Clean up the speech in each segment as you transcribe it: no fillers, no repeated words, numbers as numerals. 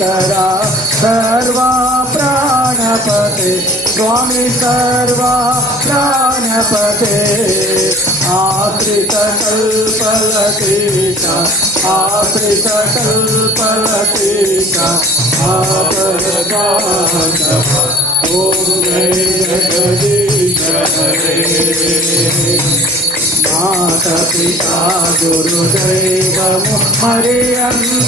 करा सर्वा प्राणपते स्वामी सर्वा प्राणपते आश्रित कल्पलतीचा आश्रित कल्पलतीचा आपरदानव ओम जय जगदीश हरे माता पिता गुरुदैव मरियन्तयुनीरे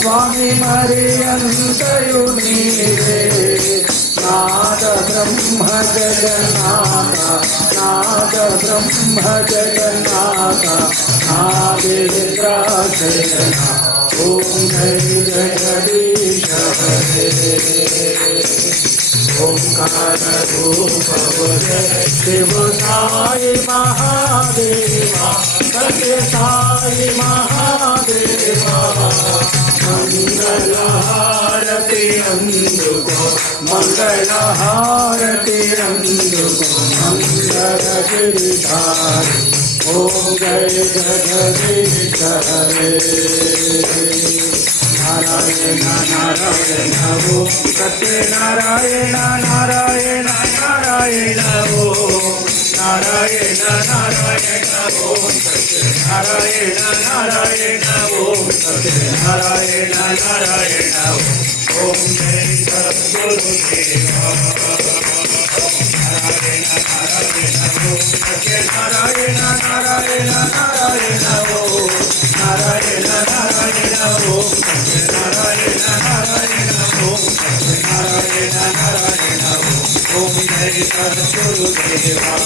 स्वामी मरियन्तयुनीरे नाद ब्रह्म जगन्नाथ नाद ब्रह्म जगन्नाथ नागेन्द्राशयना ओम जय जगदीश हरे ओंकार रूप शिव साई महादेवा सत्य साई महादेवा मंगल हारति अंदुको मंगल हारति अंदुको मंगल गिरिधारी ओम जय जगदीश हरे नारायण नारायण ओम सत्य नारायण नारायण नारायण ओम नारायण नारायण ओम सत्य नारायण नारायण ओम सत्य नारायण नारायण ओम जय सद्गुरुदेवा नारायण नारायण ओम सत्य नारायण नारायण नारायण ओम नारायण नारायण ओम सत्य नारायण नारायण ओम सत्य नारायण नारायण ओम जय सद्गुरुदेवा।